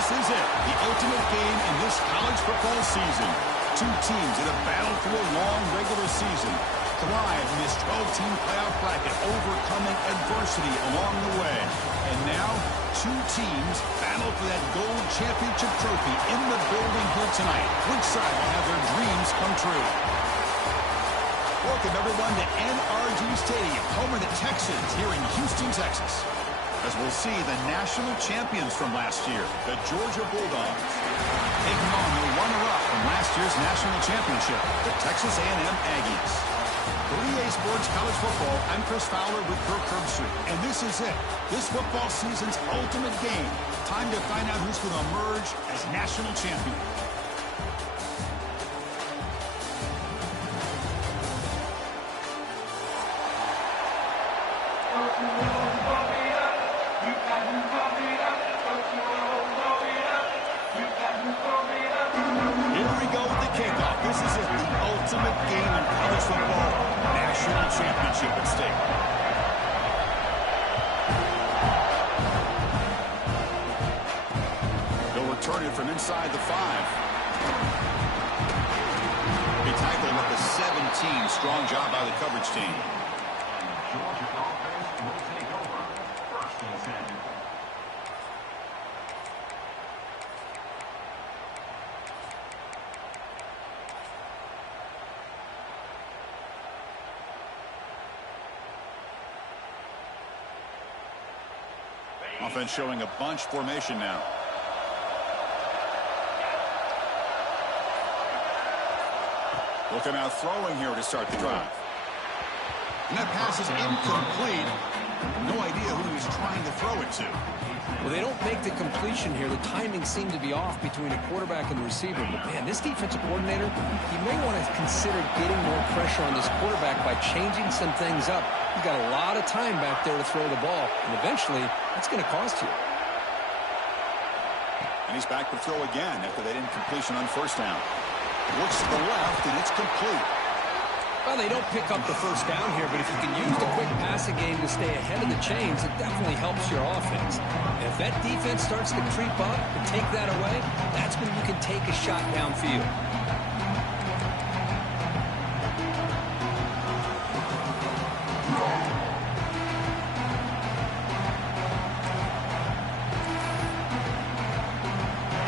This is it, the ultimate game in this college football season. Two teams that have battled through a long regular season, thrive in this 12-team playoff bracket, overcoming adversity along the way. And now, two teams battle for that gold championship trophy in the building here tonight. Which side will have their dreams come true? Welcome, everyone, to NRG Stadium, home of the Texans here in Houston, Texas. As we'll see the national champions from last year, the Georgia Bulldogs, taking on the runner-up from last year's national championship, the Texas A&M Aggies. For EA Sports College Football, I'm Chris Fowler with Kirk Herbstreit, and this is it, this football season's ultimate game. Time to find out who's going to emerge as national champion. Championship at stake. They'll return it from inside the 5. He tackled at the 17. Strong job by the coverage team. Offense showing a bunch formation now. Looking out throwing here to start the drive. And that pass is incomplete. No idea who he's trying to throw it to. Well, they don't make the completion here. The timing seemed to be off between the quarterback and the receiver. But, man, this defensive coordinator, he may want to consider getting more pressure on this quarterback by changing some things up. You've got a lot of time back there to throw the ball, and eventually that's going to cost you. And he's back to throw again after that incompletion on first down. Looks to the left, and it's complete. Well, they don't pick up the first down here, but if you can use the quick passing game to stay ahead of the chains, it definitely helps your offense. And if that defense starts to creep up and take that away, that's when you can take a shot downfield.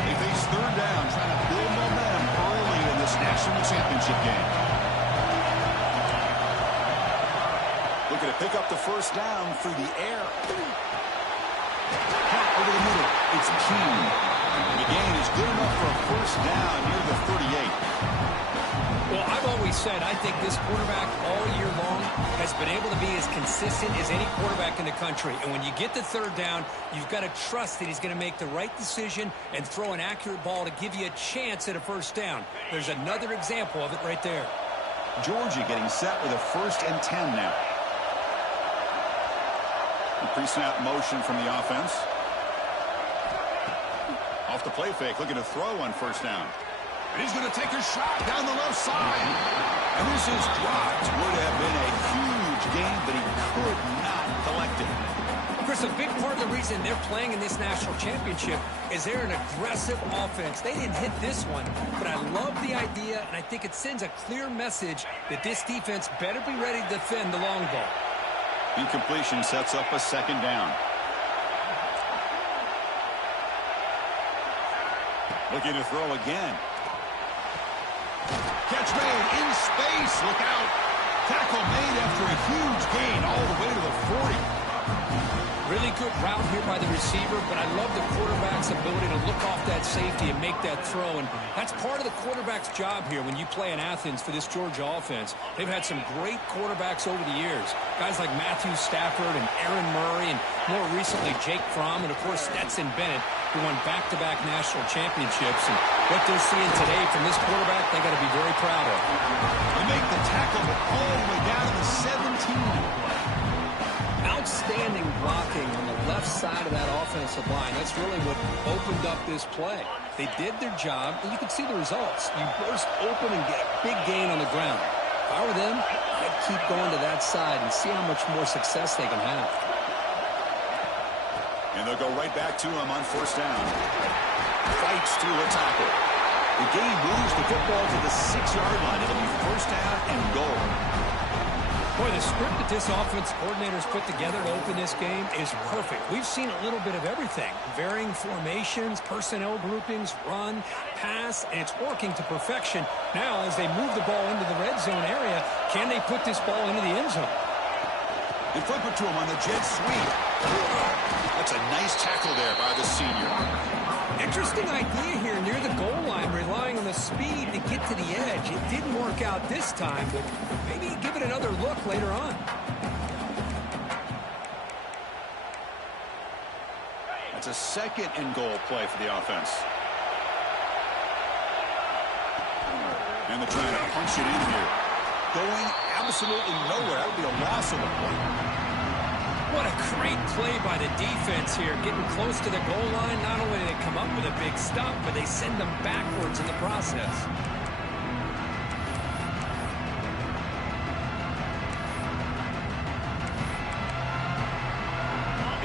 They face third down, trying to build momentum early in this national championship game. Looking to pick up the first down through the air. Cut over the middle. It's Keen. The gain is good enough for a first down near the 38. Well, I've always said I think this quarterback all year long has been able to be as consistent as any quarterback in the country. And when you get the third down, you've got to trust that he's going to make the right decision and throw an accurate ball to give you a chance at a first down. There's another example of it right there. Georgia getting set with a 1st and 10 now. Pre-snap motion from the offense. Off the play fake, looking to throw on first down. And he's going to take a shot down the left side. And this is dropped. Would have been a huge gain, but he could not collect it. Chris, a big part of the reason they're playing in this national championship is they're an aggressive offense. They didn't hit this one, but I love the idea, and I think it sends a clear message that this defense better be ready to defend the long ball. Incompletion sets up a second down. Looking to throw again. Catch made in space. Look out. Tackle made after a huge gain all the way to the 40. Really good route here by the receiver, but I love the quarterback's ability to look off that safety and make that throw. And that's part of the quarterback's job here when you play in Athens for this Georgia offense. They've had some great quarterbacks over the years. Guys like Matthew Stafford and Aaron Murray, and more recently Jake Fromm, and of course Stetson Bennett, who won back-to-back national championships. And what they're seeing today from this quarterback, they got to be very proud of. They make the tackle, but all the way down to the 17. Outstanding blocking on the left side of that offensive line. That's really what opened up this play. They did their job, and you can see the results. You burst open and get a big gain on the ground. If I were them, I'd keep going to that side and see how much more success they can have. And they'll go right back to him on first down. Fights through the tackle. The game moves the football to the 6-yard line. It'll be first down and goal. Boy, the script that this offense coordinator's put together to open this game is perfect. We've seen a little bit of everything. Varying formations, personnel groupings, run, pass, and it's working to perfection. Now, as they move the ball into the red zone area, can they put this ball into the end zone? They flip it to him on the jet sweep. That's a nice tackle there by the senior. Interesting idea here near the goal line, relying on the speed to get to the edge. It didn't work out this time, but maybe give it another look later on. That's a second and goal play for the offense. And they're trying to punch it in here. Going absolutely nowhere. That would be a loss of a point. What a great play by the defense here. Getting close to the goal line, not only do they come up with a big stop, but they send them backwards in the process.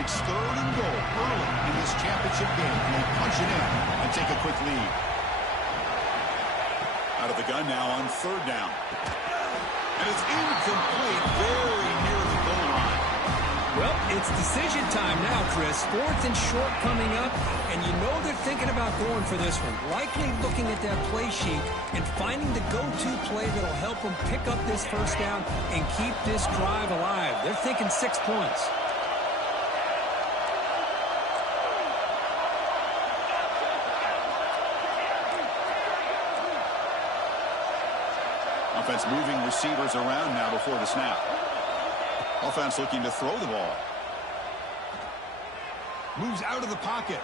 It's third and goal early in this championship game, and they punch it in and take a quick lead. Out of the gun now on third down. And it's incomplete, very near the goal line. Well, it's decision time now, Chris. Fourth and short coming up, and you know they're thinking about going for this one. Likely looking at that play sheet and finding the go-to play that'll help them pick up this first down and keep this drive alive. They're thinking 6 points. Offense moving receivers around now before the snap. Offense looking to throw the ball. Moves out of the pocket.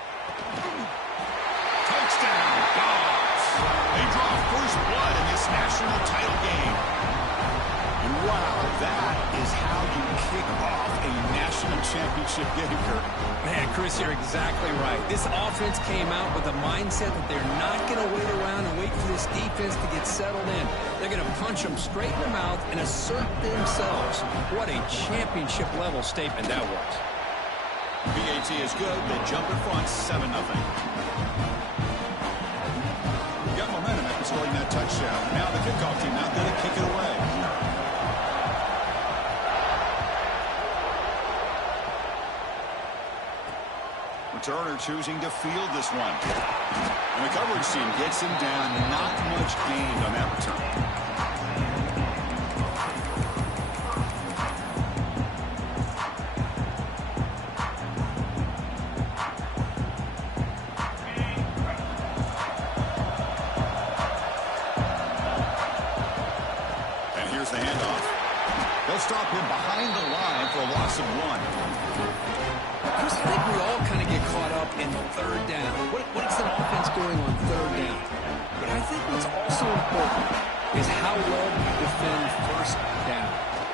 Touchdown, Dogs. They draw first blood in this national title game. And wow, that is how you kick off a national championship game, Kirk. Man, Chris, you're exactly right. This offense came out with a mindset that they're not going to wait around and wait for this defense to get settled in. They're going to punch them straight in the mouth and assert themselves. What a championship-level statement that was. BAT is good. They jump in front, 7-0. Got momentum after scoring that touchdown. Now the kickoff team out there to kick it away. Returner choosing to field this one. And the coverage team gets him down. Not much gained on that return. And here's the handoff. They'll stop him behind the line for a loss of 1. Chris, I think we all kind of get caught up in third down. What is the offense doing on third down? But I think what's also important is how well you defend first down.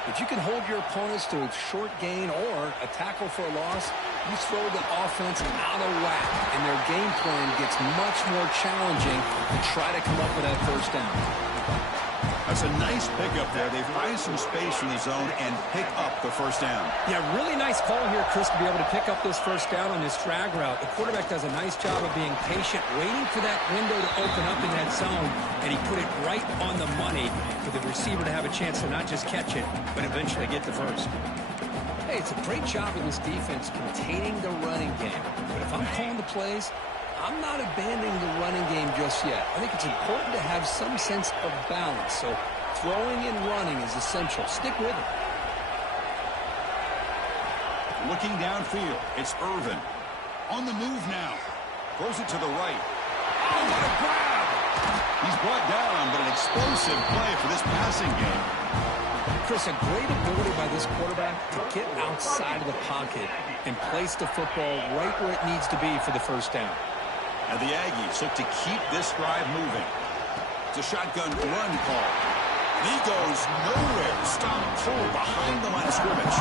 If you can hold your opponents to a short gain or a tackle for a loss, you throw the offense out of whack, and their game plan gets much more challenging to try to come up with that first down. That's a nice pickup there. They find some space in the zone and pick up the first down. Yeah, really nice call here, Chris, to be able to pick up this first down on this drag route. The quarterback does a nice job of being patient, waiting for that window to open up in that zone, and he put it right on the money for the receiver to have a chance to not just catch it, but eventually get the first. Hey, it's a great job of this defense containing the running game. But if I'm calling the plays, I'm not abandoning the running game just yet. I think it's important to have some sense of balance. So throwing and running is essential. Stick with it. Looking downfield, it's Irvin. On the move now. Throws it to the right. Oh, what a grab! He's brought down, but an explosive play for this passing game. Chris, a great ability by this quarterback to get outside of the pocket and place the football right where it needs to be for the first down. And the Aggies look to keep this drive moving. It's a shotgun run call. And he goes nowhere. Stop pull behind the line of scrimmage.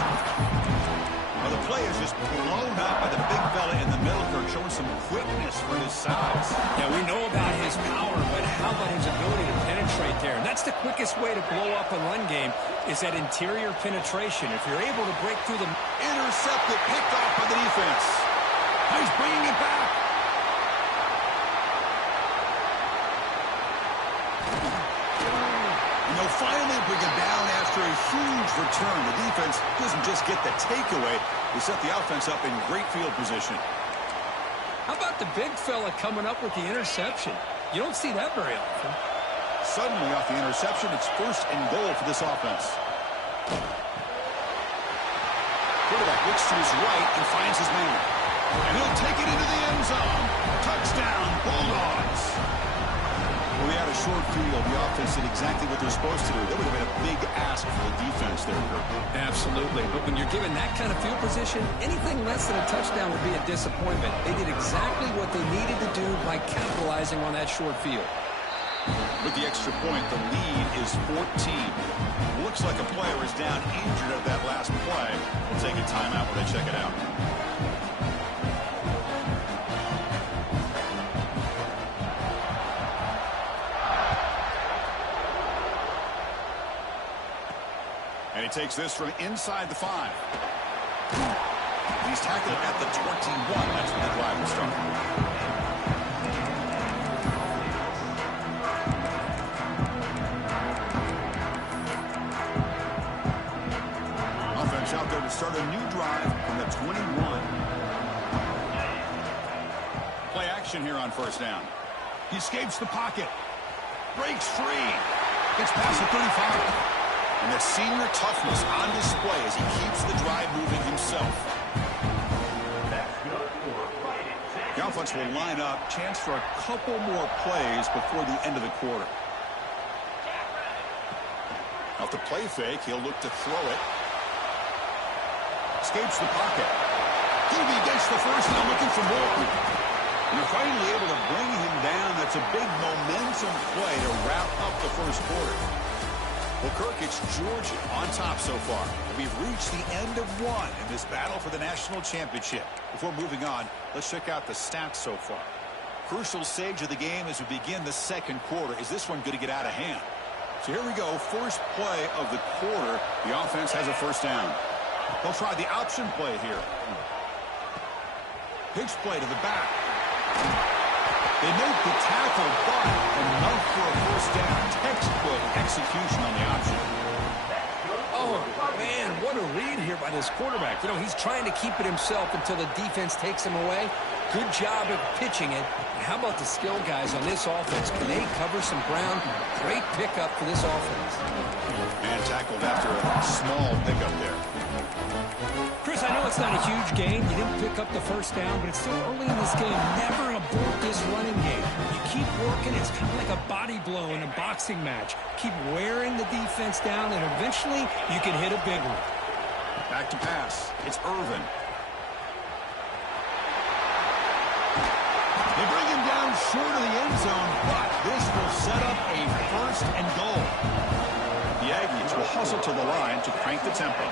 Well, the play is just blown up by the big fella in the middle, showing some quickness for his size. Yeah, we know about his power, but how about his ability to penetrate there? And that's the quickest way to blow up a run game is that interior penetration. If you're able to break through the... Intercepted, picked off by the defense. He's bringing it back. And they'll finally bring him down after a huge return. The defense doesn't just get the takeaway. They set the offense up in great field position. How about the big fella coming up with the interception? You don't see that very often. Suddenly, off the interception, it's 1st and goal for this offense. Quarterback looks to his right and finds his man. And he'll take it into the end zone. Touchdown, Bulldogs. Well, we had a short field. The offense did exactly what they're supposed to do. That would have been a big ask for the defense there, Kirk. Absolutely. But when you're given that kind of field position, anything less than a touchdown would be a disappointment. They did exactly what they needed to do by capitalizing on that short field. With the extra point, the lead is 14. Looks like a player is down injured at that last play. We'll take a timeout when they check it out. And he takes this from inside the 5. He's tackled at the 21. That's where the drive will start. Offense out there to start a new drive from the 21. Play action here on 1st down. He escapes the pocket. Breaks free. Gets past the 35. And the senior toughness on display as he keeps the drive moving himself. The offense will line up. Chance for a couple more plays before the end of the quarter. Off the play fake, he'll look to throw it. Escapes the pocket. He gets the 1st down looking for more. And you're finally able to bring him down. That's a big momentum play to wrap up the 1st quarter. Well, Kirk, it's Georgia on top so far. We've reached the end of one in this battle for the national championship. Before moving on, let's check out the stats so far. Crucial stage of the game as we begin the 2nd quarter. Is this one going to get out of hand? So here we go. First play of the quarter. The offense has a 1st down. They'll try the option play here. Pitch play to the back. They make the tackle, but enough for a 1st down. Textbook execution on the option. Oh, man, what a read here by this quarterback. You know, he's trying to keep it himself until the defense takes him away. Good job of pitching it. And how about the skill guys on this offense? Can they cover some ground? Great pickup for this offense. And tackled after a small pickup there. Chris, I know it's not a huge game. You didn't pick up the 1st down, but it's still early in this game. Never abort this running game. You keep working. It's kind of like a body blow in a boxing match. Keep wearing the defense down, and eventually you can hit a big one. Back to pass. It's Irvin. They bring him down short of the end zone, but this will set up a 1st and goal. The Aggies will hustle to the line to crank the tempo.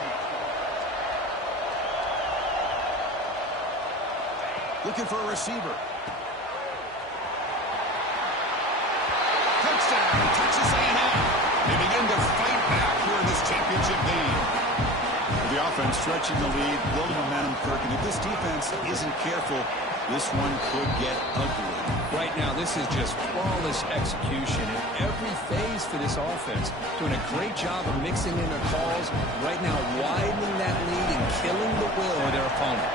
Looking for a receiver. Touchdown, Texas A&M. They begin to fight back here in this championship game. The offense stretching the lead, building momentum, Kirk, and if this defense isn't careful, this one could get ugly. Right now, this is just flawless execution in every phase for this offense. Doing a great job of mixing in their calls. Right now, widening that lead and killing the will of their opponent.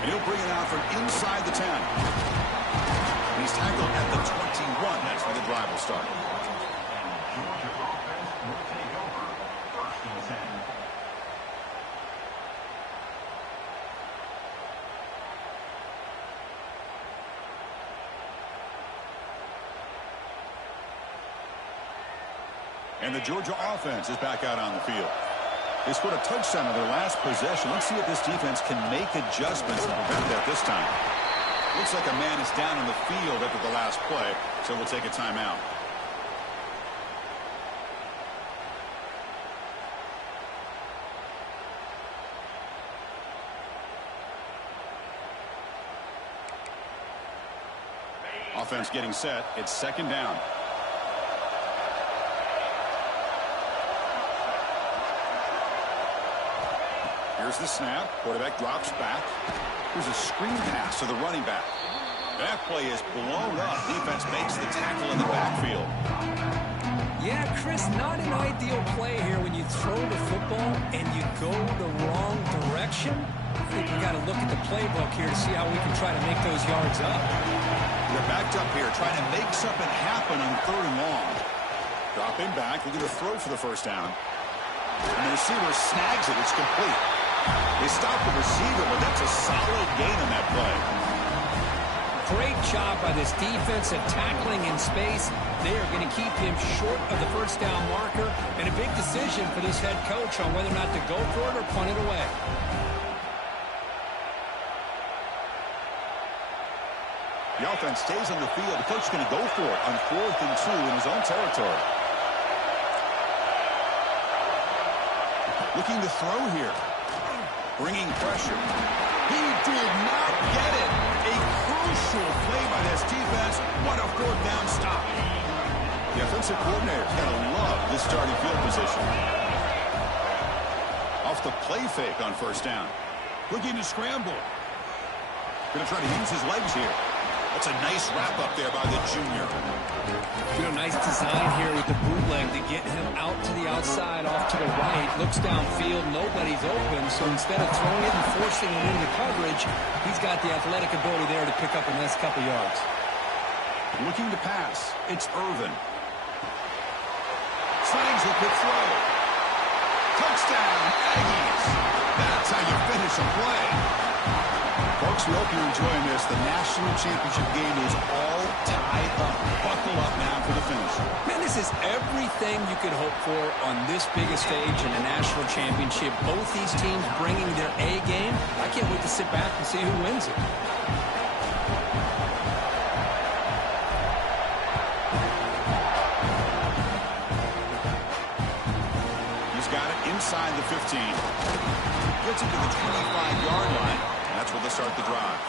And he'll bring it out from inside the 10. He's tackled at the 21. That's where the drive will start. And the Georgia offense is back out on the field. They scored a touchdown on their last possession. Let's see if this defense can make adjustments and prevent that this time. Looks like a man is down in the field after the last play, so we'll take a timeout. Offense getting set. It's 2nd down. Here's the snap. Quarterback drops back. Here's a screen pass to the running back. That play is blown up. Defense makes the tackle in the backfield. Yeah, Chris, not an ideal play here when you throw the football and you go the wrong direction. I think we got to look at the playbook here to see how we can try to make those yards up. They're backed up here trying to make something happen on 3rd and long. Dropping back, looking to throw for the first down. And the receiver snags it. It's complete. They stop the receiver, but that's a solid gain on that play. Great job by this defense of tackling in space. They are going to keep him short of the first down marker, and a big decision for this head coach on whether or not to go for it or punt it away. The offense stays on the field. The coach is going to go for it on 4th and 2 in his own territory. Looking to throw here. Bringing pressure. He did not get it. A crucial play by this defense. What a 4th down stop. The offensive coordinator's got to love this starting field position. Off the play fake on 1st down. Looking to scramble. Going to try to use his legs here. That's a nice wrap up there by the junior. Nice design here with the bootleg to get him out to the outside, off to the right. Looks downfield, nobody's open, so instead of throwing it and forcing it into coverage, he's got the athletic ability there to pick up a nice couple yards. Looking to pass. It's Irvin. Slangs the quick throw. Touchdown, Aggies. That's how you finish a play. Folks, we hope you're enjoying this. The national championship game is all tied up. Buckle up now for the finish. Man, this is everything you could hope for on this biggest stage in the national championship. Both these teams bringing their A game. I can't wait to sit back and see who wins it. He's got it inside the 15. Gets it to the 25-yard line. That's where they start the drive.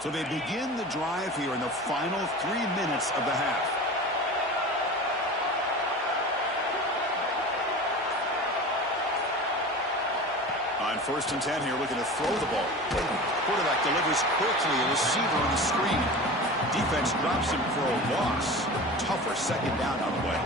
So they begin the drive here in the final 3 minutes of the half. On 1st and 10 here, looking to throw the ball. Quarterback delivers quickly, a receiver on the screen. Defense drops him for a loss. Tougher 2nd down on the way.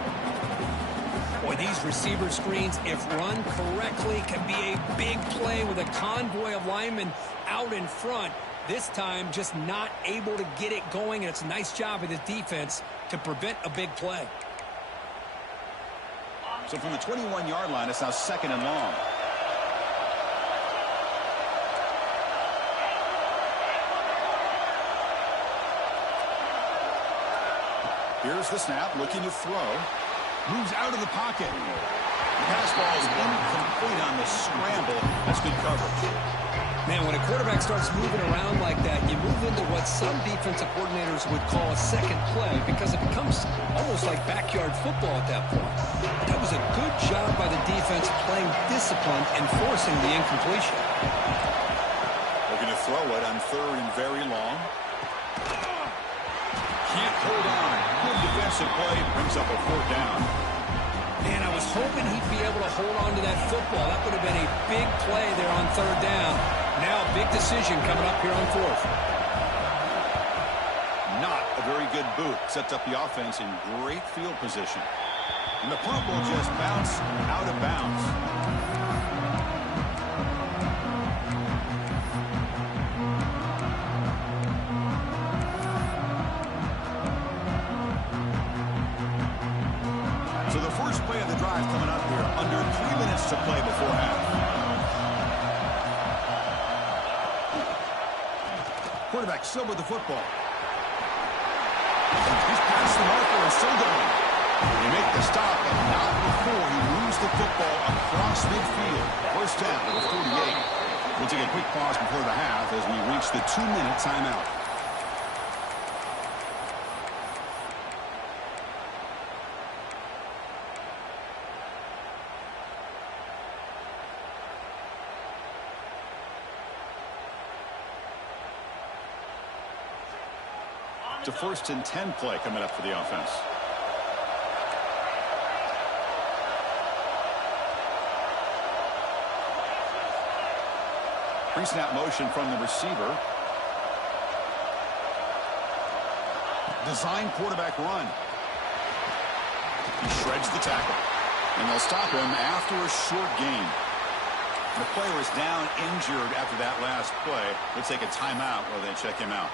Boy, these receiver screens, if run correctly, can be a big play with a convoy of linemen out in front. This time, just not able to get it going, and it's a nice job of the defense to prevent a big play. So from the 21-yard line, it's now 2nd and long. Here's the snap, looking to throw. Moves out of the pocket. The pass ball is incomplete on the scramble. That's good coverage. Man, when a quarterback starts moving around like that, you move into what some defensive coordinators would call a second play because it becomes almost like backyard football at that point. That was a good job by the defense playing discipline and forcing the incompletion. Looking to throw it on 3rd and very long. Can't hold on. Good defensive play. Brings up a 4th down. Man, I was hoping he'd be able to hold on to that football. That would have been a big play there on 3rd down. Now a big decision coming up here on 4th. Not a very good boot. Sets up the offense in great field position. And the punt will just bounce out of bounds. So the first play of the drive coming up here. Under 3 minutes to play before half. Quarterback still with the football. He's past the marker and still going. They make the stop, but not before he moves the football across midfield. First down to the 48. We'll take a quick pause before the half as we reach the 2-minute timeout. It's a 1st and 10 play coming up for the offense. Pre-snap motion from the receiver. Design quarterback run. He shreds the tackle. And they'll stop him after a short gain. The player is down injured after that last play. We'll take a timeout while they check him out.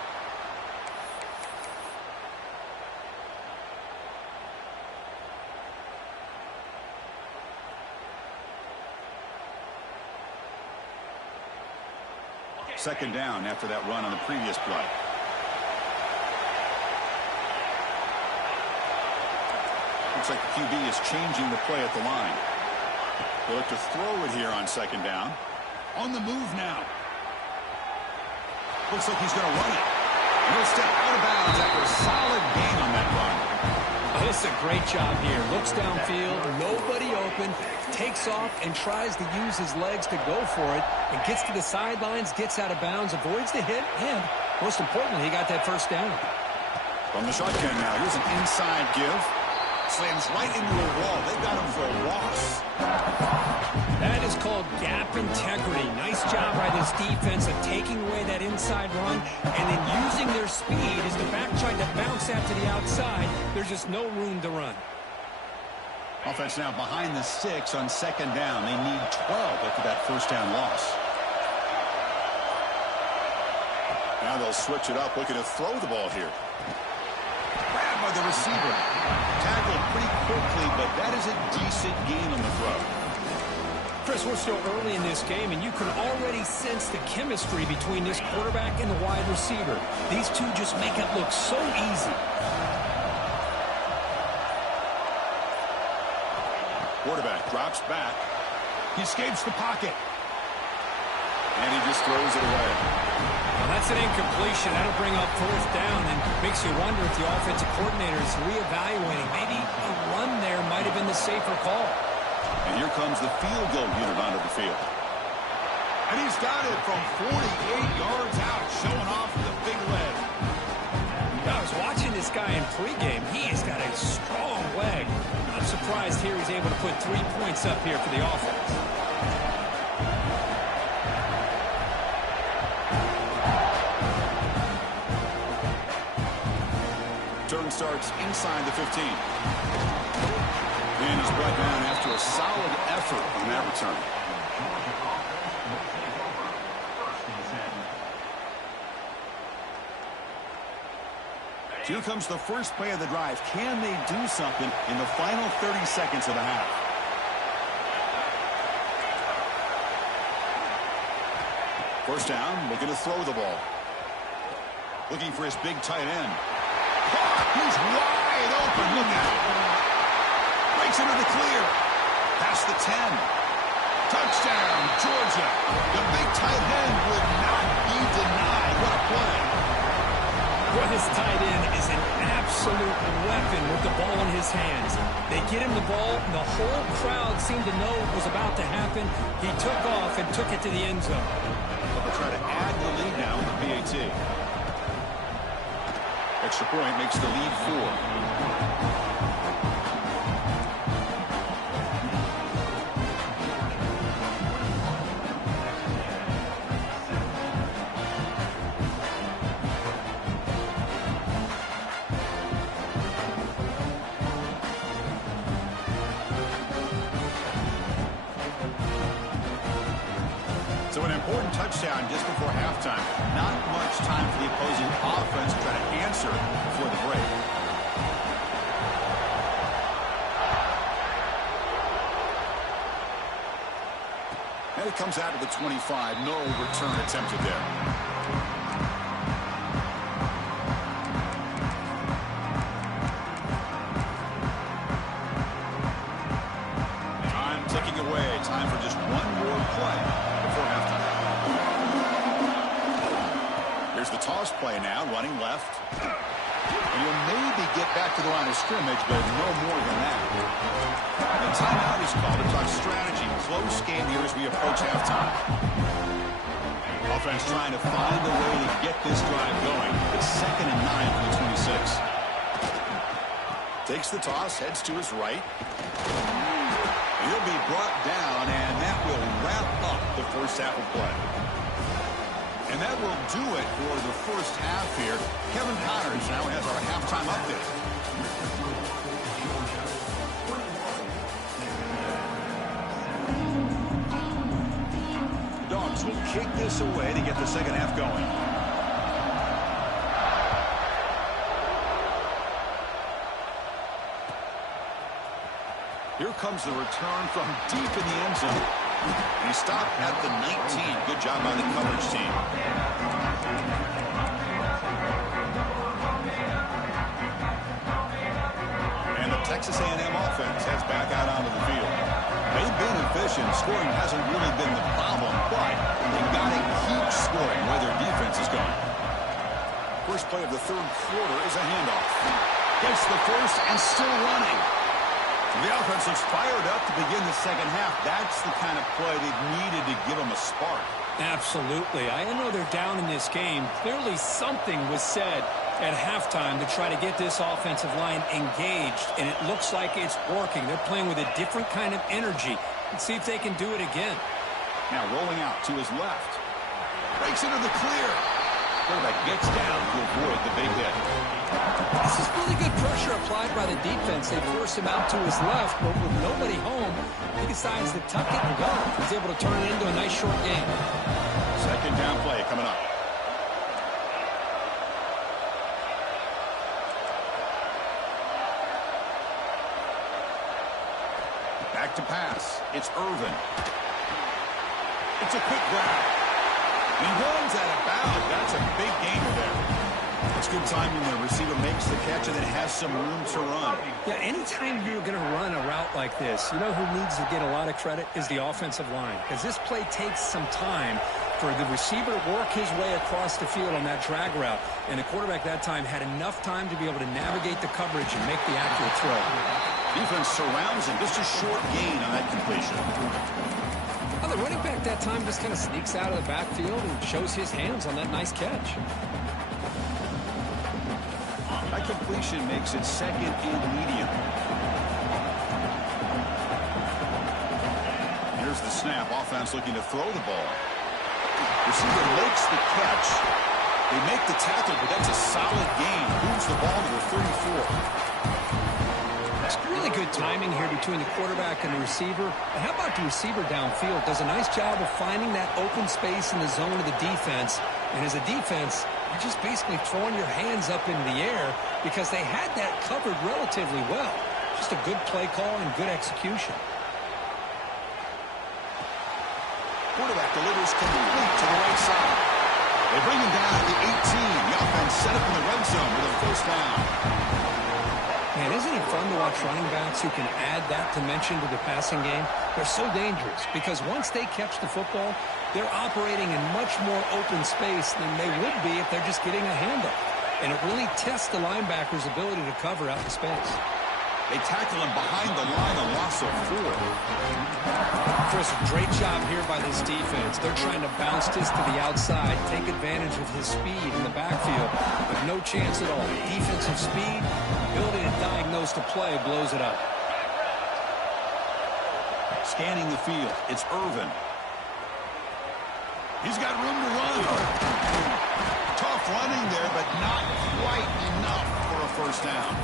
Second down after that run on the previous play. Looks like the QB is changing the play at the line. They'll look to throw it here on second down. On the move now. Looks like he's going to run it. He'll step out of bounds after a solid gain on that run. Oh, this is a great job here. Looks downfield, nobody open, takes off and tries to use his legs to go for it, and gets to the sidelines, gets out of bounds, avoids the hit, and most importantly, he got that first down. From the shotgun now, here's an inside give. Slams right into a wall. They've got him for a loss. That is called gap integrity. Nice job by this defense of taking away that inside run and then using their speed as the back tried to bounce that to the outside. There's just no room to run. Offense now behind the 6 on second down. They need 12 after that first down loss. Now they'll switch it up, looking to throw the ball here. Grabbed by the receiver. Tackled pretty quickly, but that is a decent gain on the throw. Chris, we're still early in this game, and you can already sense the chemistry between this quarterback and the wide receiver. These two just make it look so easy. Quarterback drops back. He escapes the pocket. And he just throws it away. Well, that's an incompletion. That'll bring up fourth down and makes you wonder if the offensive coordinator is reevaluating. Maybe a run there might have been the safer call. And here comes the field goal unit onto the field. And he's got it from 48 yards out, showing off the big leg. I was watching this guy in pregame. He has got a strong leg. I'm surprised here he's able to put 3 points up here for the offense. Turn starts inside the 15. And he's brought down after a solid effort on that return. Here comes the first play of the drive. Can they do something in the final 30 seconds of the half? First down, looking to throw the ball. Looking for his big tight end. He's wide open. Look out. Breaks into the clear. Past the 10. Touchdown, Georgia. The big tight end would not be denied. What a play. Well, this tight end is an absolute weapon with the ball in his hands. They get him the ball, and the whole crowd seemed to know what was about to happen. He took off and took it to the end zone. They'll try to add the lead now with the PAT. Extra point makes the lead 4. So an important touchdown just before halftime. Not much time for the opposing offense to try to answer before the break. And it comes out to the 25. No return attempted there. Time ticking away. Time for just one more play before halftime. Here's the toss play now, running left. And he'll maybe get back to the line of scrimmage, but no more than that. The timeout is called to talk strategy. Close game here as we approach halftime. Offense trying to find a way to get this drive going. It's 2nd and 9 from the 26. Takes the toss, heads to his right. He'll be brought down, and that will wrap up the first half of play. And that will do it for the first half here. Kevin Connors now has our halftime update. Dogs will kick this away to get the second half going. Here comes the return from deep in the end zone. He stopped at the 19. Good job by the coverage team. And the Texas A&M offense heads back out onto the field. They've been efficient. Scoring hasn't really been the problem, but they've got to keep scoring where their defense is going. First play of the third quarter is a handoff. Gets the first and still running. The offense looks fired up to begin the second half. That's the kind of play they've needed to give them a spark. Absolutely. I know they're down in this game. Clearly something was said at halftime to try to get this offensive line engaged, and it looks like it's working. They're playing with a different kind of energy. Let's see if they can do it again. Now rolling out to his left. Breaks into the clear. Quarterback gets down to avoid the big hit. This is really good pressure applied by the defense. They force him out to his left, but with nobody home, he decides to tuck it and go. He's able to turn it into a nice short game. Second down play coming up. Back to pass. It's Irvin. It's a quick grab. He runs out of bounds. That's a big gainer there. It's good timing. The receiver makes the catch and then has some room to run. Yeah, anytime you're going to run a route like this, you know who needs to get a lot of credit is the offensive line, because this play takes some time for the receiver to work his way across the field on that drag route, and the quarterback that time had enough time to be able to navigate the coverage and make the accurate throw. Defense surrounds him. Just a short gain on that completion. Well, the running back that time just kind of sneaks out of the backfield and shows his hands on that nice catch. That completion makes it second and medium. Here's the snap. Offense looking to throw the ball. Receiver makes the catch. They make the tackle, but that's a solid gain. Moves the ball to the 34. It's really good timing here between the quarterback and the receiver. But how about the receiver downfield? Does a nice job of finding that open space in the zone of the defense. And as a defense, you're just basically throwing your hands up in the air because they had that covered relatively well. Just a good play call and good execution. Quarterback delivers complete to the right side. They bring him down at the 18. The offense set up in the red zone with a first down. Man, isn't it fun to watch running backs who can add that dimension to the passing game? They're so dangerous because once they catch the football, they're operating in much more open space than they would be if they're just getting a handoff. And it really tests the linebacker's ability to cover out the space. They tackle him behind the line, a loss of 4. Chris, great job here by this defense. They're trying to bounce this to the outside, take advantage of his speed in the backfield, with no chance at all. Defensive speed, ability to diagnose the play, blows it up. Scanning the field, it's Irvin. He's got room to run. Tough running there, but not quite enough for a first down.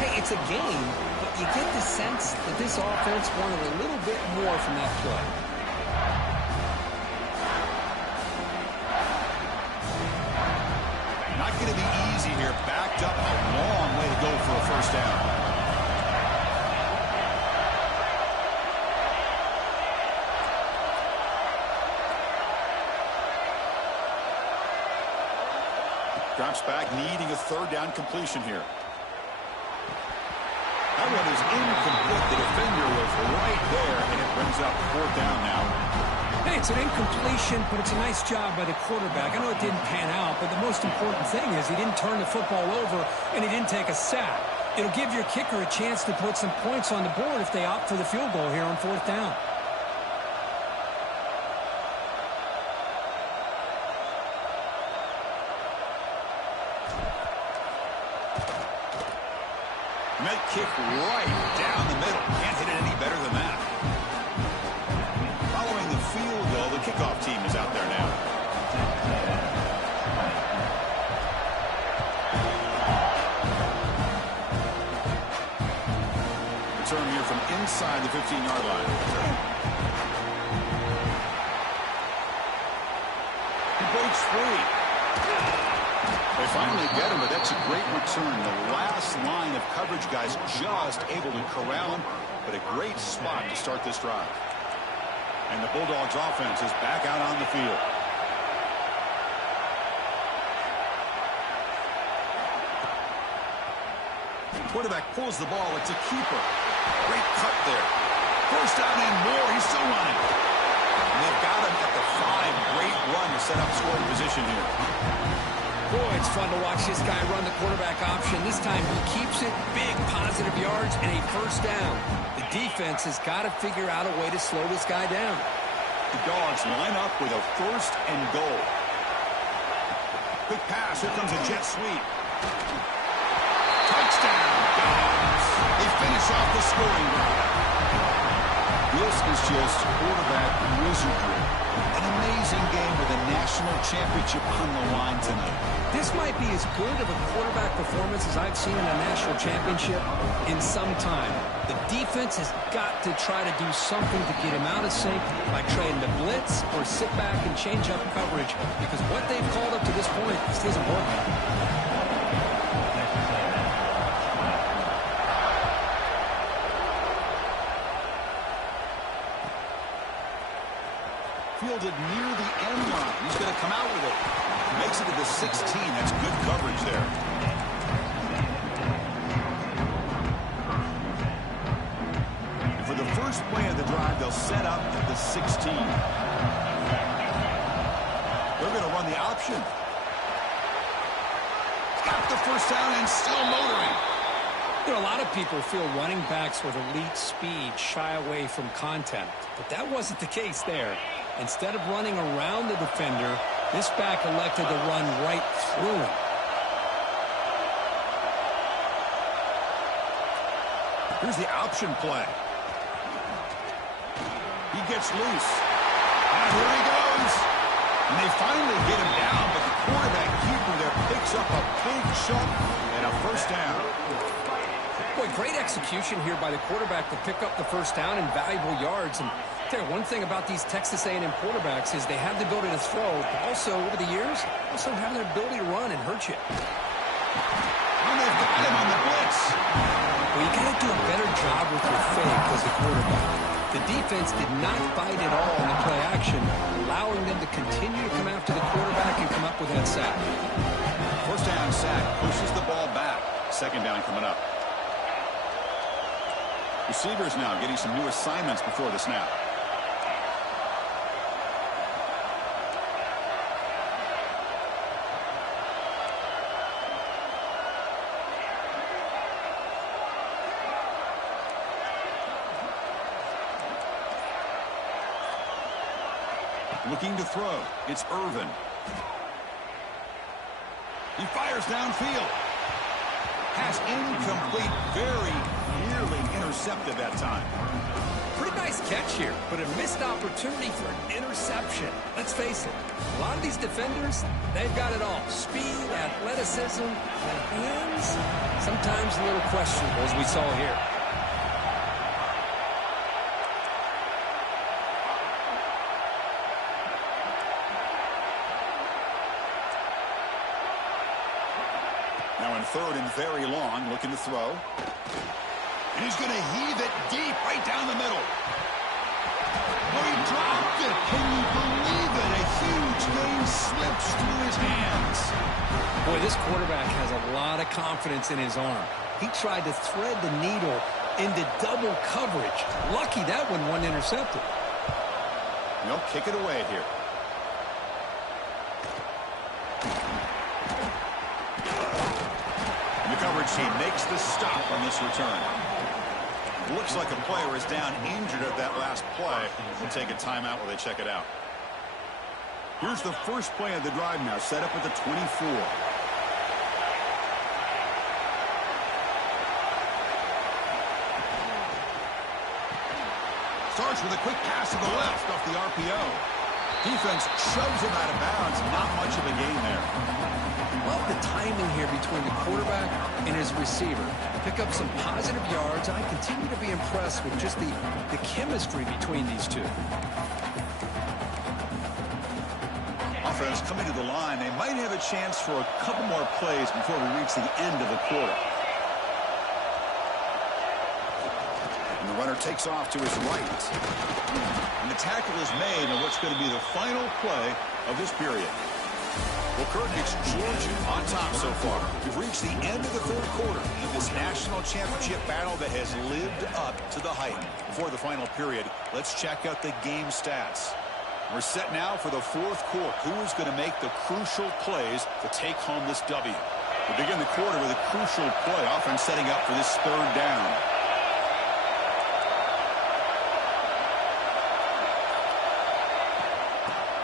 Hey, it's a game, but you get the sense that this offense wanted a little bit more from that play. Not going to be easy here. Backed up, a long way to go for a first down. Drops back, needing a third down completion here. That one is incomplete. The defender was right there, and it brings up fourth down now. Hey, it's an incompletion, but it's a nice job by the quarterback. I know it didn't pan out, but the most important thing is he didn't turn the football over, and he didn't take a sack. It'll give your kicker a chance to put some points on the board if they opt for the field goal here on fourth down. And that kick right down the middle. Can't hit it any better than that. Following the field goal, the kickoff team is out there now. Return here from inside the 15-yard line. He breaks free. They finally get him, but that's a great return. The last line of coverage guys just able to corral him, but a great spot to start this drive. And the Bulldogs offense is back out on the field. Quarterback pulls the ball. It's a keeper. Great cut there. First down and more. He's still running. And they've got him at the 5. Great run to set up scoring position here. Boy, it's fun to watch this guy run the quarterback option. This time he keeps it, big positive yards, and a first down. The defense has got to figure out a way to slow this guy down. The Dogs line up with a first and goal. Quick pass. Here comes a jet sweep. Touchdown, Dogs. They finish off the scoring drive. This is just quarterback wizardry. An amazing game with a national championship on the line tonight. This might be as good of a quarterback performance as I've seen in a national championship in some time. The defense has got to try to do something to get him out of sync by trying to blitz or sit back and change up coverage, because what they've called up to this point just isn't working. Fielded near the end line. He's going to come out with it. Makes it to the 16. That's good coverage there. And for the first play of the drive, they'll set up at the 16. They're going to run the option. Got the first down and still motoring. You know, a lot of people feel running backs with elite speed shy away from contact, but that wasn't the case there. Instead of running around the defender, this back elected to run right through him. Here's the option play. He gets loose. And here he goes. And they finally get him down, but the quarterback keeper there picks up a big chunk and a first down. Boy, great execution here by the quarterback to pick up the first down and valuable yards. And one thing about these Texas A&M quarterbacks is they have the ability to throw, but also over the years, also have the ability to run and hurt you. And they've got him on the blitz. Well, you got to do a better job with your fake as a quarterback. The defense did not bite at all in the play action, allowing them to continue to come after the quarterback and come up with that sack. First down sack pushes the ball back. Second down coming up. Receivers now getting some new assignments before the snap. Looking to throw. It's Irvin. He fires downfield. Pass incomplete. Very nearly intercepted that time. Pretty nice catch here, but a missed opportunity for an interception. Let's face it, a lot of these defenders, they've got it all. Speed, athleticism, and hands, sometimes a little questionable, as we saw here. Now in third and very long, looking to throw. And he's going to heave it deep right down the middle. Oh, he dropped it. Can you believe it? A huge game slips through his hands. Boy, this quarterback has a lot of confidence in his arm. He tried to thread the needle into double coverage. Lucky that one wasn't intercepted. They'll kick it away here. The coverage team makes the stop on this return. Looks like a player is down injured at that last play. We'll take a timeout while they check it out. Here's the first play of the drive now, set up at the 24. Starts with a quick pass to the left off the RPO. Defense shoves him out of bounds. Not much of a gain there. Love the timing here between the quarterback and his receiver. Pick up some positive yards. I continue to be impressed with just the chemistry between these two. Offense coming to the line. They might have a chance for a couple more plays before we reach the end of the quarter. And the runner takes off to his right. And the tackle is made on what's going to be the final play of this period. Well, Kurt, it's Georgia on top so far. We've reached the end of the third quarter in this national championship battle that has lived up to the hype. Before the final period, let's check out the game stats. We're set now for the fourth quarter. Who is going to make the crucial plays to take home this W? We begin the quarter with a crucial play. Offense setting up for this third down.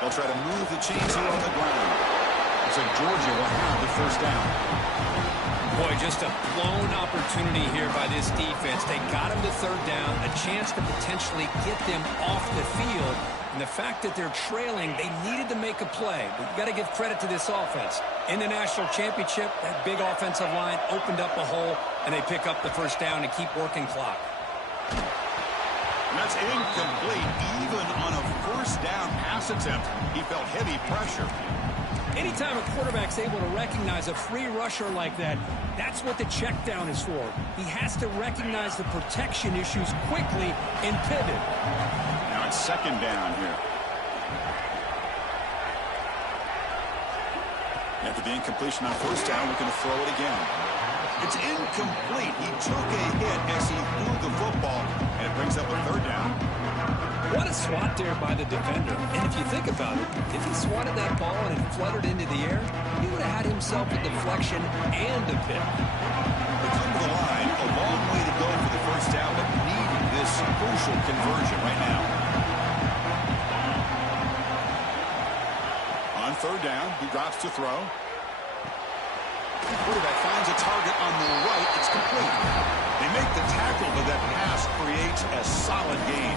They'll try to move the chains here on the ground. Looks like Georgia will have the first down. Boy, just a blown opportunity here by this defense. They got him to third down, a chance to potentially get them off the field. And the fact that they're trailing, they needed to make a play. But you got to give credit to this offense. In the national championship, that big offensive line opened up a hole, and they pick up the first down and keep working clock. And that's incomplete. Even on a first down pass attempt, he felt heavy pressure. Anytime a quarterback's able to recognize a free rusher like that, that's what the check down is for. He has to recognize the protection issues quickly and pivot. Now it's second down here. After the incompletion on first down, we're going to throw it again. It's incomplete. He took a hit as he threw the football, and it brings up a third down. What a swat there by the defender. And if you think about it, if he swatted that ball and it fluttered into the air, he would have had himself a deflection and a pick. They come to the line, a long way to go for the first down, but needing this crucial conversion right now. On third down, he drops to throw. The quarterback finds a target on the right. It's complete. They make the tackle, but that pass creates a solid gain.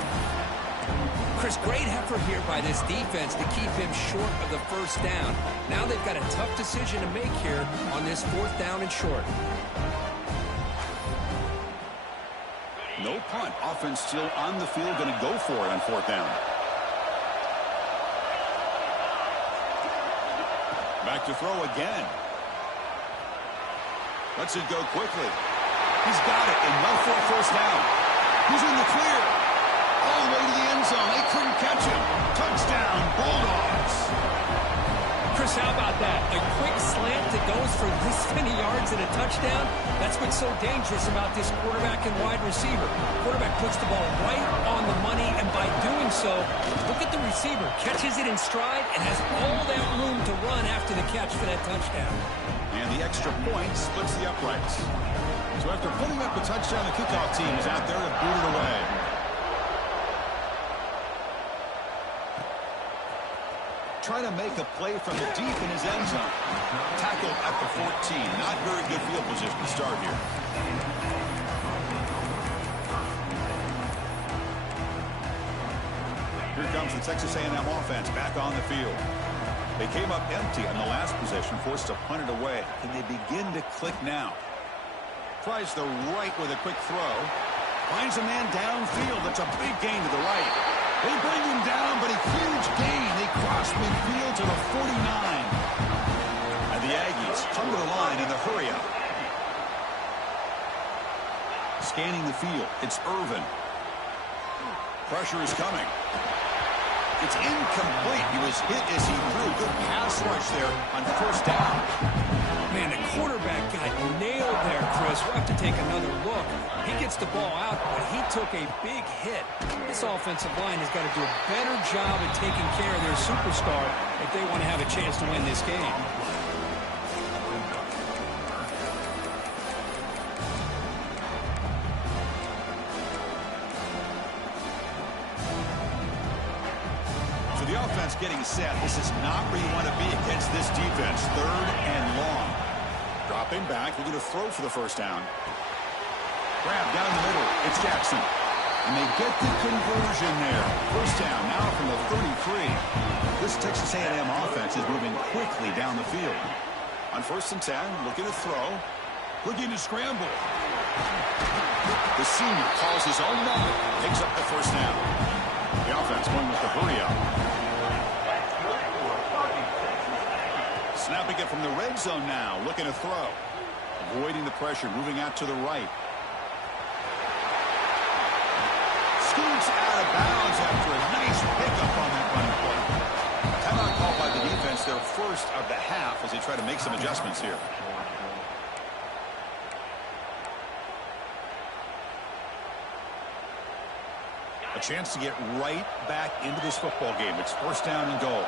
Chris, great effort here by this defense to keep him short of the first down. Now they've got a tough decision to make here on this fourth down and short. No punt. Offense still on the field, going to go for it on fourth down. Back to throw again. Lets it go quickly. He's got it, and well for a first down. He's in the clear. All the way to the end zone. They couldn't catch him. Touchdown, Bulldogs. Chris, how about that? A quick slant that goes for this many yards and a touchdown. That's what's so dangerous about this quarterback and wide receiver. Quarterback puts the ball right on the money, and by doing so, look at the receiver. Catches it in stride and has all that room to run after the catch for that touchdown. And the extra point splits the uprights. So after putting up the touchdown, the kickoff team is out there to boot it away. Trying to make a play from the deep in his end zone. Tackled at the 14. Not very good field position to start here. Here comes the Texas A&M offense back on the field. They came up empty on the last possession, forced to punt it away. Can they begin to click now? Tries the right with a quick throw. Finds a man downfield. That's a big gain to the right. They bring him down, but a huge gain. They cross midfield to the 49. And the Aggies come to the line in the hurry-up. Scanning the field. It's Irvin. Pressure is coming. It's incomplete. He was hit as he threw. Good pass rush there on first down. Man, the quarterback got nailed there, Chris. We'll have to take another look. He gets the ball out, but he took a big hit. This offensive line has got to do a better job at taking care of their superstar if they want to have a chance to win this game. So the offense getting set. This is not where you want to be against this defense. Third and long. Dropping back. We're going to throw for the first down. Grab down the middle. It's Jackson. And they get the conversion there. First down now from the 33. This Texas A&M offense is moving quickly down the field. On 1st and 10, looking to throw. Looking to scramble. The senior calls his own number. Picks up the first down. The offense going with the hurry up. Snapping it from the red zone now. Looking to throw. Avoiding the pressure. Moving out to the right. Scoots out of bounds after a nice pickup on that run play. Timeout call by the defense, their first of the half, as they try to make some adjustments here. A chance to get right back into this football game. It's 1st down and goal.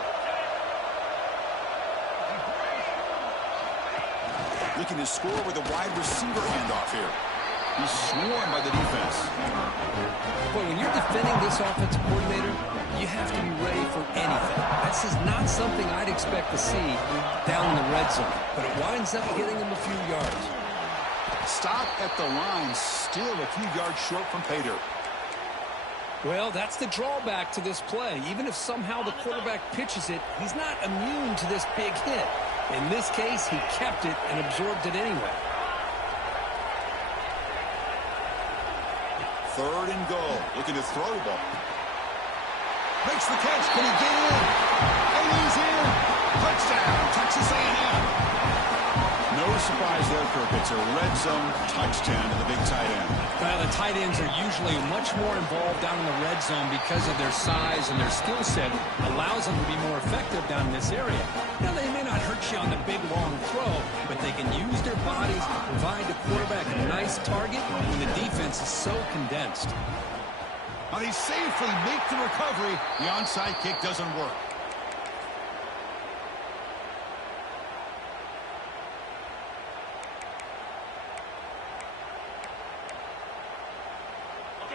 Looking to score with a wide receiver handoff here. He's swarmed by the defense. Boy, when you're defending this offensive coordinator, you have to be ready for anything. This is not something I'd expect to see down in the red zone, but it winds up getting him a few yards. Stop at the line, still a few yards short from pay dirt. Well, that's the drawback to this play. Even if somehow the quarterback pitches it, he's not immune to this big hit. In this case, he kept it and absorbed it anyway. 3rd and goal. Looking to throw the ball. Makes the catch. Can he get in? And he's in. Touchdown, Texas A&M. No surprise there, Kirk. It's a red zone touchdown to the big tight end. Well, the tight ends are usually much more involved down in the red zone because of their size and their skill set. Allows them to be more effective down in this area. Now, they may not hurt you on the big, long throw, but they can use their bodies to provide the quarterback a nice target when the defense is so condensed. Now they safely make the recovery. The onside kick doesn't work.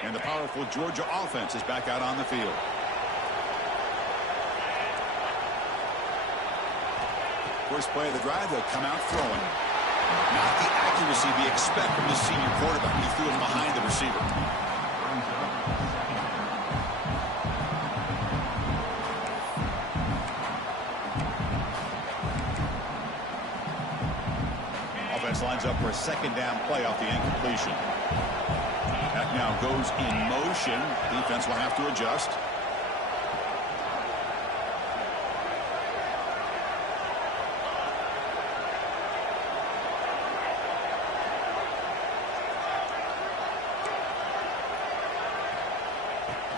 And the powerful Georgia offense is back out on the field. First play of the drive, they'll come out throwing. Not the accuracy we expect from the senior quarterback. He threw it behind the receiver. Offense lines up for a 2nd down play off the incompletion. That now goes in motion. Defense will have to adjust.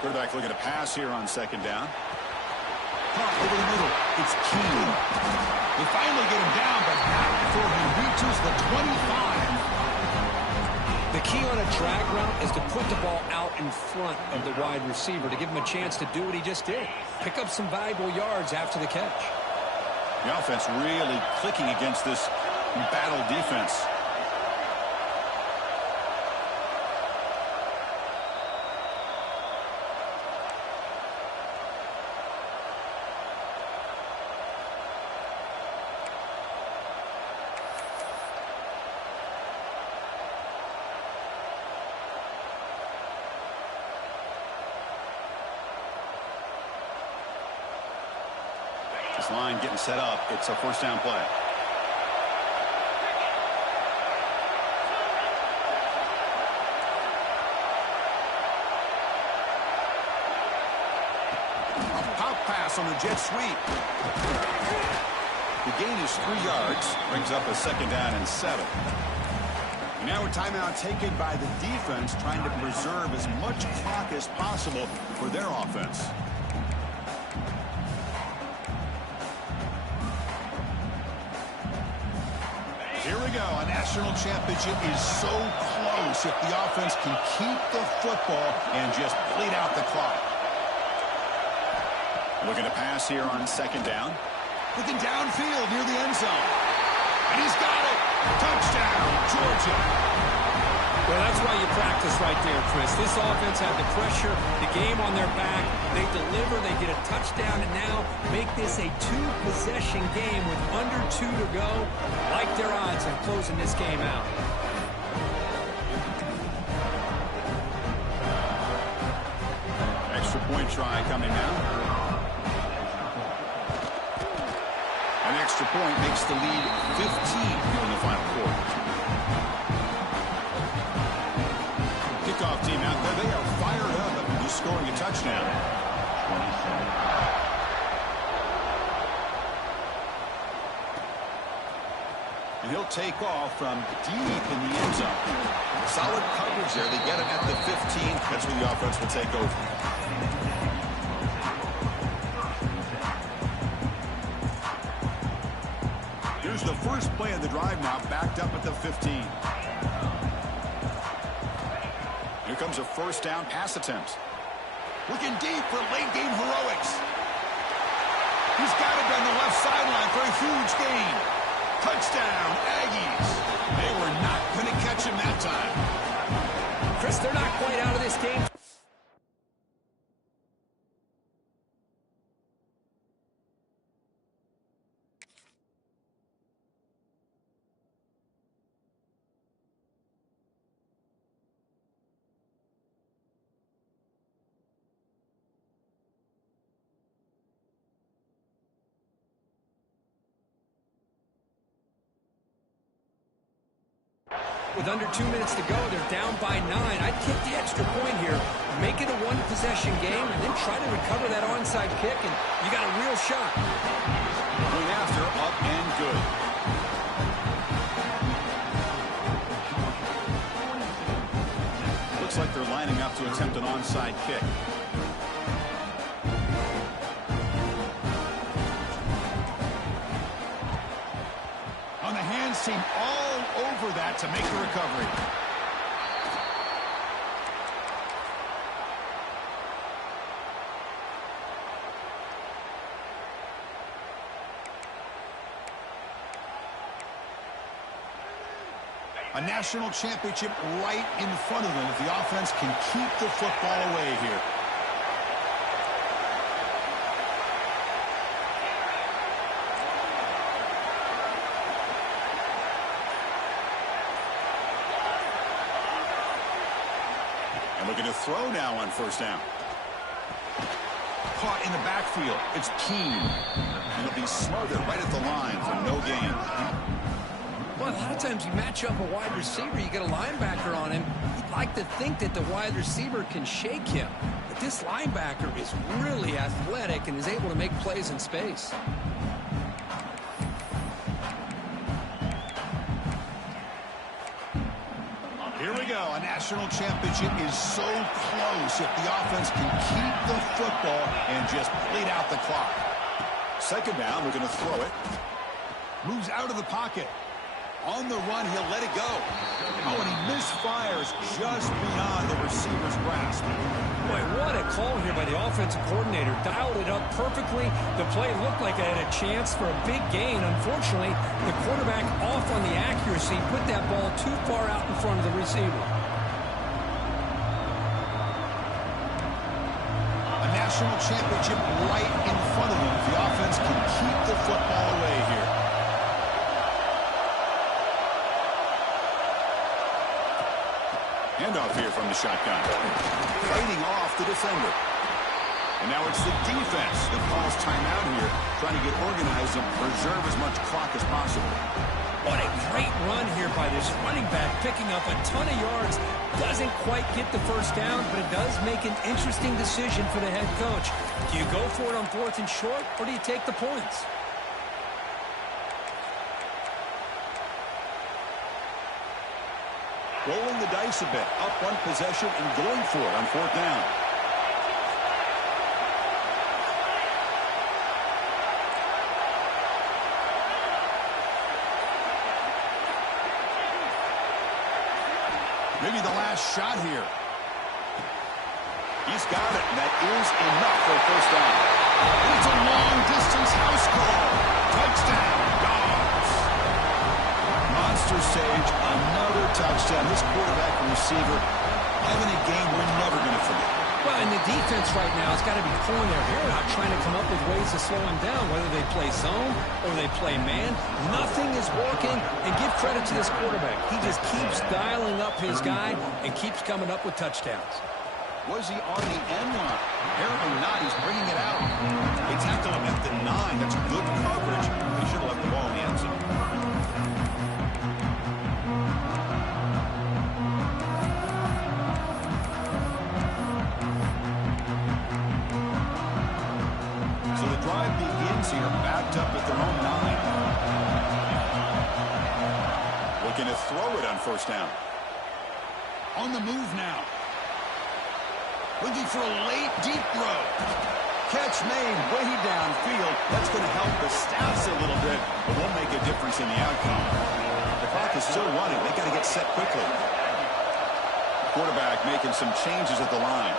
Quarterback looking to pass here on 2nd down. Caught over the middle. It's Keen. They finally get him down, but not before he reaches the 25. The key on a drag route is to put the ball out in front of the wide receiver to give him a chance to do what he just did. Pick up some valuable yards after the catch. The offense really clicking against this battle defense. This line getting set up. It's a 1st down play. A pop pass on the jet sweep. The gain is 3 yards. Brings up a 2nd down and 7. And now a timeout taken by the defense, trying to preserve as much clock as possible for their offense. Here we go. A national championship is so close if the offense can keep the football and just bleed out the clock. Looking to pass here on 2nd down. Looking downfield near the end zone. And he's got it. Touchdown, Georgia. Well, that's why you practice right there, Chris. This offense had the pressure, the game on their back. They deliver, they get a touchdown, and now make this a 2-possession game with under 2 to go. Like their odds of closing this game out. extra point try coming now. An extra point makes the lead 15 here in the final quarter. Kickoff team out there. They are fired up after just scoring a touchdown. 27. And he'll take off from deep in the end zone. Solid coverage there. They get him at the 15. That's where the offense will take over. Here's the first play of the drive now, backed up at the 15. Here comes a first down pass attempt. Looking deep for late game heroics. He's got it on the left sideline for a huge gain. Touchdown, Aggies. They were not going to catch him that time. Chris, they're not quite out of this game. With under 2 minutes to go, they're down by 9. I'd kick the extra point here, make it a one-possession game, and then try to recover that onside kick, and you got a real shot. Going after, up and good. Looks like they're lining up to attempt an onside kick. On the hands team, all over that to make the recovery. A national championship right in front of them if the offense can keep the football away here. And looking to throw now on first down. Caught in the backfield. It's Keene. And it'll be smothered right at the line for no gain. Well, a lot of times you match up a wide receiver, you get a linebacker on him. You'd like to think that the wide receiver can shake him. But this linebacker is really athletic and is able to make plays in space. Here we go. A national championship is so close if the offense can keep the football and just bleed out the clock. Second down, we're going to throw it. Moves out of the pocket. On the run, he'll let it go. Oh, and he misfires just beyond the receiver's grasp. Boy, what a call here by the offensive coordinator. Dialed it up perfectly. The play looked like it had a chance for a big gain. Unfortunately, the quarterback off on the accuracy, put that ball too far out in front of the receiver. A national championship right in front of him if the offense can keep the football away here. Handoff here from the shotgun. Fighting off the defender. And now it's the defense that calls timeout here, trying to get organized and preserve as much clock as possible. What a great run here by this running back, picking up a ton of yards. Doesn't quite get the first down, but it does make an interesting decision for the head coach. Do you go for it on 4th and short, or do you take the points? Rolling the dice a bit, up one possession and going for it on 4th down. Maybe the last shot here. He's got it, and that is enough for a first down. It's a long-distance house call. Touchdown, Dogs. Monster Sage, another touchdown. This quarterback and receiver having a game we're never going to forget. Well, and the defense right now has got to be pulling their hair out, trying to come up with ways to slow him down, whether they play zone or they play man. Nothing is working, and give credit to this quarterback. He just keeps dialing up his guy and keeps coming up with touchdowns. Was he on the end line? Apparently not. He's bringing it out. They tackle him at the 9. That's good coverage. They should have left the ball in the end zone. So the drive begins here, backed up at their own 9. Looking to throw it on first down. On the move now. Looking for a late, deep throw. Catch made way downfield. That's going to help the stats a little bit, but won't make a difference in the outcome. The clock is still running. They got to get set quickly. Quarterback making some changes at the line.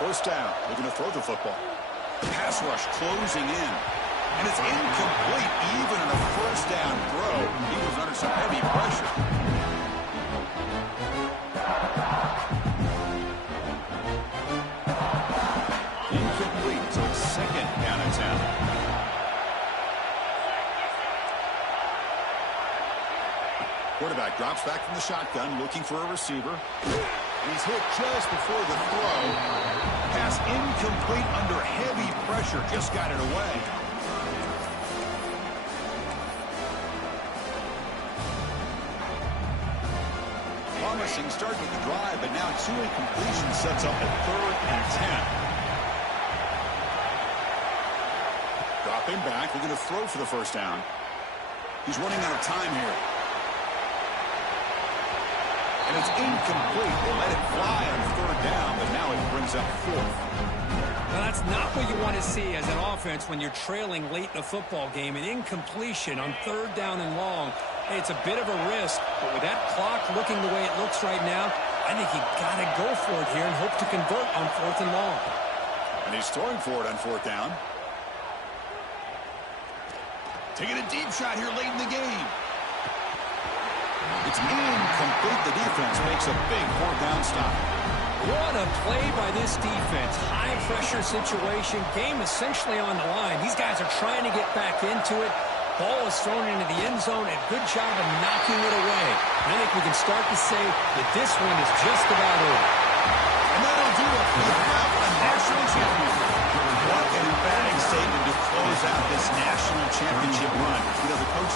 First down. Looking to throw the football. Pass rush closing in. And it's incomplete even on a first down throw. He was under some heavy pressure. Incomplete, so it's second down and 10. Quarterback drops back from the shotgun, looking for a receiver. He's hit just before the throw. Pass incomplete under heavy pressure, just got it away. Promising start with the drive, but now 2 incompletions sets up a 3rd and 10. Dropping back, looking to throw for the first down. He's running out of time here. And it's incomplete. They let it fly on 3rd down, but now it brings up 4th. Well, that's not what you want to see as an offense when you're trailing late in a football game. An incompletion on 3rd down and long. Hey, it's a bit of a risk, but with that clock looking the way it looks right now, I think you got to go for it here and hope to convert on 4th and long. And he's throwing for it on 4th down. Taking a deep shot here late in the game. It's incomplete. The defense makes a big 4th down stop. What a play by this defense. High pressure situation. Game essentially on the line. These guys are trying to get back into it. Ball is thrown into the end zone, and good job of knocking it away. I think we can start to say that this one is just about over. And that'll do it. We have a national champion. What an emphatic statement to close out this national championship run. You know, the coach